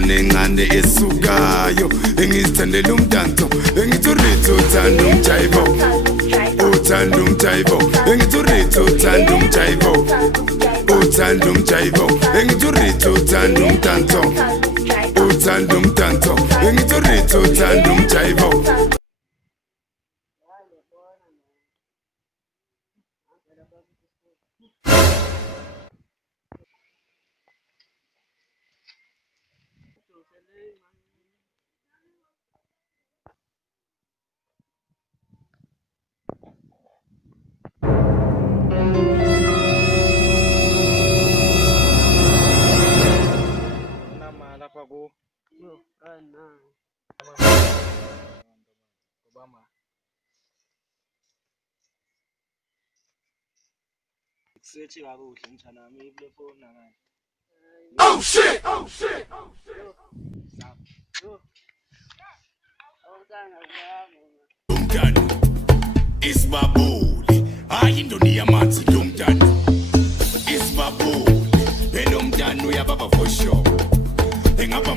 intwana encane esukayo engizithandela umdanso engithi uRitho uthanda umjayivo uthanda umjayivo engithi uRitho uthanda umjayivo uthanda umjayivo engithi uRitho uthanda umdanso uthanda umdanso engithi uRitho uthanda umjayivo. Oh shit! Oh shit! Oh shit! Umdani isibabuli hayi indoni yamanzi lo mdani isibabuli phela umdani uyababa for sure engaba